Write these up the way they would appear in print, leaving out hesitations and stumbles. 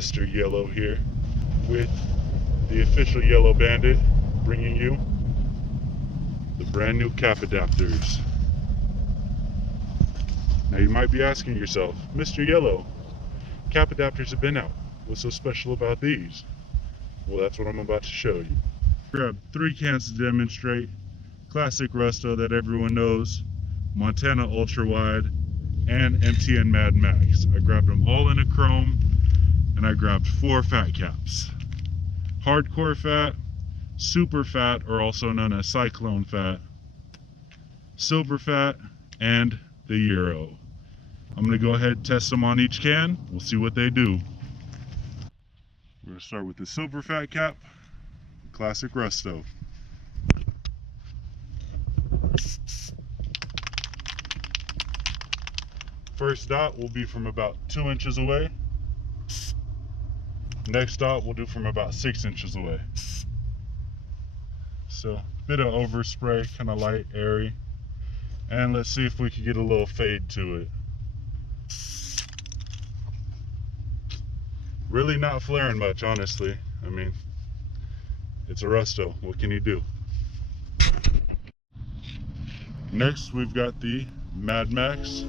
Mr. Yellow here with the official Yellow Bandit, bringing you the brand new cap adapters. Now you might be asking yourself, Mr. Yellow, cap adapters have been out. What's so special about these? Well, that's what I'm about to show you. Grab 3 cans to demonstrate. Classic Rusto that everyone knows, Montana Ultra Wide, and MTN Mad Max. I grabbed them all in a chrome, and I grabbed 4 fat caps. Hardcore fat, super fat, or also known as cyclone fat, silver fat, and the Euro. I'm going to go ahead and test them on each can. We'll see what they do. We're going to start with the silver fat cap, Classic Rusto. First dot will be from about 2 inches away. Next dot we'll do from about 6 inches away. So a bit of overspray, kind of light, airy. And let's see if we can get a little fade to it. Really not flaring much, honestly. I mean, it's a Rusto. What can you do? Next, we've got the Mad Max.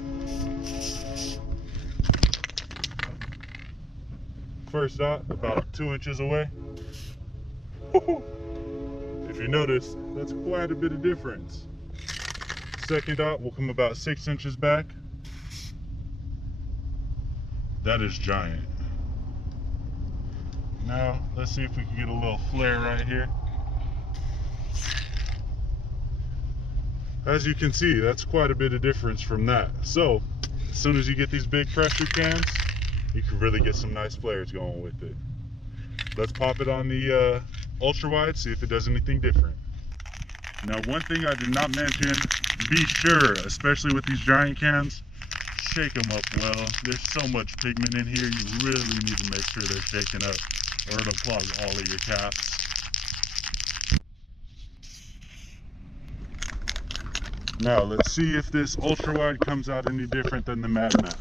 First dot, about 2 inches away. If you notice, that's quite a bit of difference. Second dot will come about 6 inches back. That is giant. Now, let's see if we can get a little flare right here. As you can see, that's quite a bit of difference from that. So, as soon as you get these big pressure cans, you can really get some nice flares going with it. Let's pop it on the ultra wide, see if it does anything different. Now, one thing I did not mention, be sure, especially with these giant cans, shake them up well. There's so much pigment in here, you really need to make sure they're shaken up or it'll clog all of your caps. Now, let's see if this ultra wide comes out any different than the Mad Max.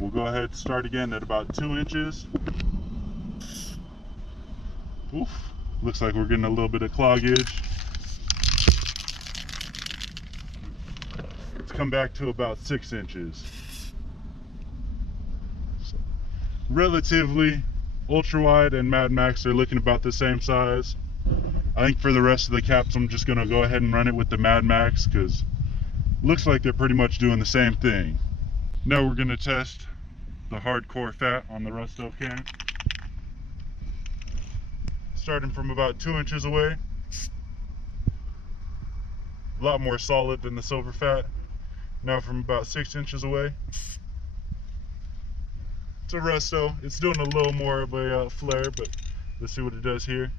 We'll go ahead and start again at about 2 inches. Oof, looks like we're getting a little bit of cloggage. Let's come back to about 6 inches. So, relatively, ultra wide and Mad Max are looking about the same size. I think for the rest of the caps, I'm just gonna go ahead and run it with the Mad Max because it looks like they're pretty much doing the same thing. Now we're gonna test the hardcore fat on the Rusto can. Starting from about 2 inches away. A lot more solid than the silver fat. Now from about 6 inches away. It's a Rusto. It's doing a little more of a flare, but let's see what it does here.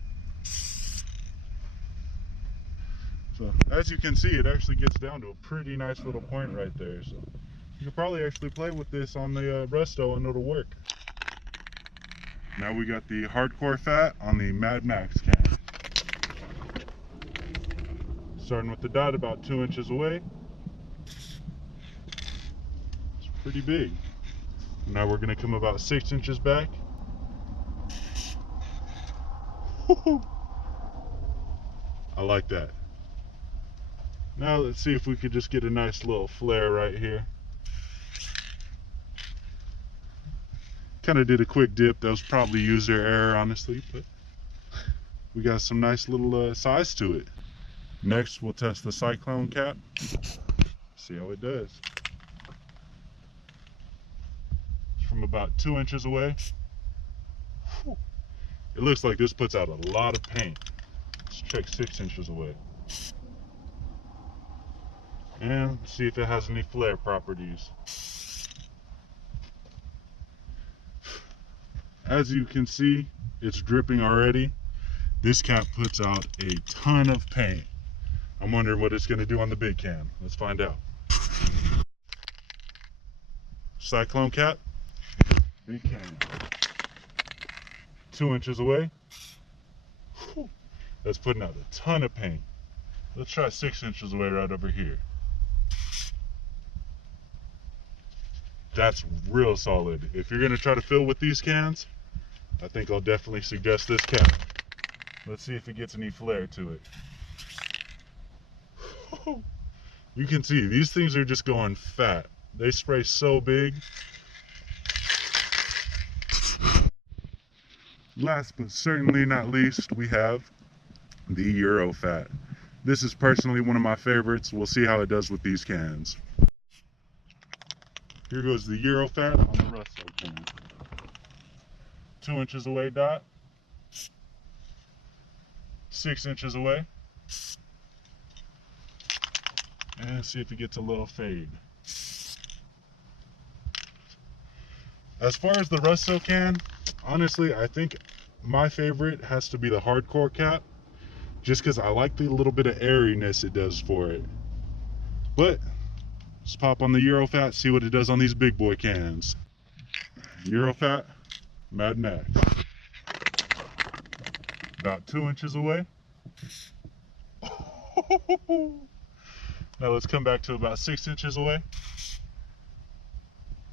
So as you can see, it actually gets down to a pretty nice little point right there. So you could probably actually play with this on the Rusto and it'll work. Now we got the hardcore fat on the Mad Max can. Starting with the dot about 2 inches away. It's pretty big. Now we're going to come about 6 inches back. I like that. Now let's see if we could just get a nice little flare right here. Kind of did a quick dip. That was probably user error, honestly, but we got some nice little size to it. Next, we'll test the cyclone cap. See how it does. It's from about 2 inches away. It looks like this puts out a lot of paint. Let's check 6 inches away. And see if it has any flare properties. As you can see, it's dripping already. This cap puts out a ton of paint. I'm wondering what it's going to do on the big can. Let's find out. Cyclone cap, big can. 2 inches away. That's putting out a ton of paint. Let's try 6 inches away right over here. That's real solid. If you're gonna try to fill with these cans, I think I'll definitely suggest this cap. Let's see if it gets any flair to it. You can see these things are just going fat. They spray so big. Last but certainly not least, we have the Euro Fat. This is personally one of my favorites. We'll see how it does with these cans. Here goes the Euro Fat on the Russo can. 2 inches away dot. 6 inches away. And see if it gets a little fade. As far as the Russo can, honestly, I think my favorite has to be the hardcore cap, just because I like the little bit of airiness it does for it. But let's pop on the Euro Fat, see what it does on these big boy cans. Euro Fat, Mad Max. About 2 inches away. Now let's come back to about 6 inches away.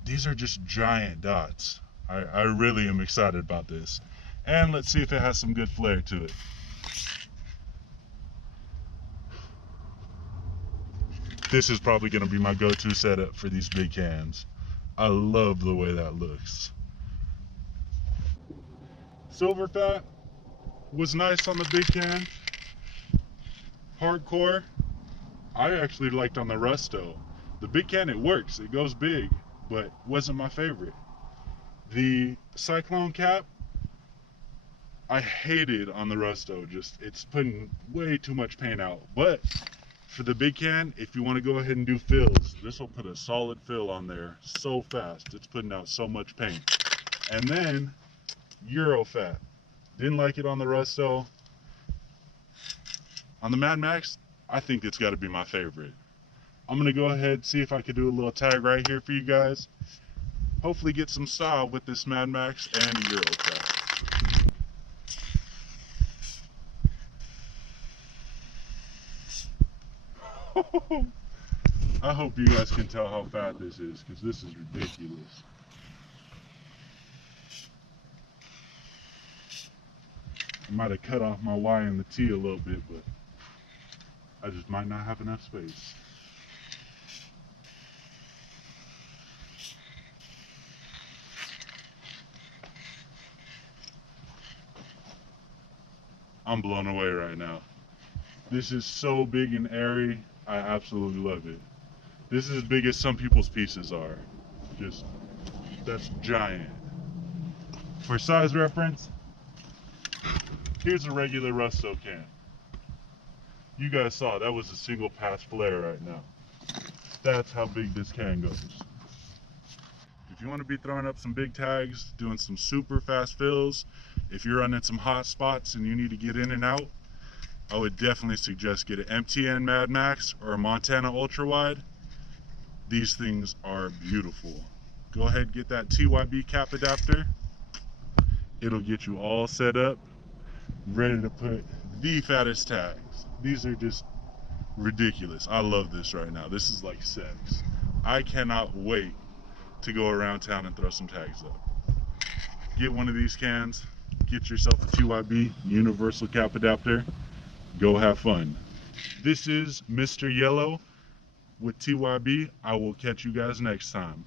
These are just giant dots. I really am excited about this. And let's see if it has some good flair to it. This is probably going to be my go-to setup for these big cans. I love the way that looks. Silver Fat was nice on the big can. Hardcore, I actually liked on the Rusto. The big can, it works, it goes big, but wasn't my favorite. The Cyclone cap, I hated on the Rusto. Just, it's putting way too much paint out. But for the big can, if you want to go ahead and do fills, this will put a solid fill on there so fast. It's putting out so much paint. And then Euro Fat, didn't like it on the Rusto. On the Mad Max, I think it's got to be my favorite. I'm going to go ahead and see if I can do a little tag right here for you guys. Hopefully get some style with this Mad Max and Euro Fat. I hope you guys can tell how fat this is, because this is ridiculous. I might have cut off my Y and the T a little bit, but I just might not have enough space. I'm blown away right now. This is so big and airy. I absolutely love it. This is as big as some people's pieces are. Just, that's giant. For size reference, here's a regular Rusto can. You guys saw that was a single pass flare right now. That's how big this can goes. If you want to be throwing up some big tags, doing some super fast fills, if you're running some hot spots and you need to get in and out, I would definitely suggest get an MTN Mad Max or a Montana Ultra Wide. These things are beautiful. Go ahead and get that TYB cap adapter. It'll get you all set up, ready to put the fattest tags. These are just ridiculous. I love this right now. This is like sex. I cannot wait to go around town and throw some tags up. Get one of these cans, get yourself a TYB universal cap adapter, go have fun. This is Mr. Yellow with TYB. I will catch you guys next time.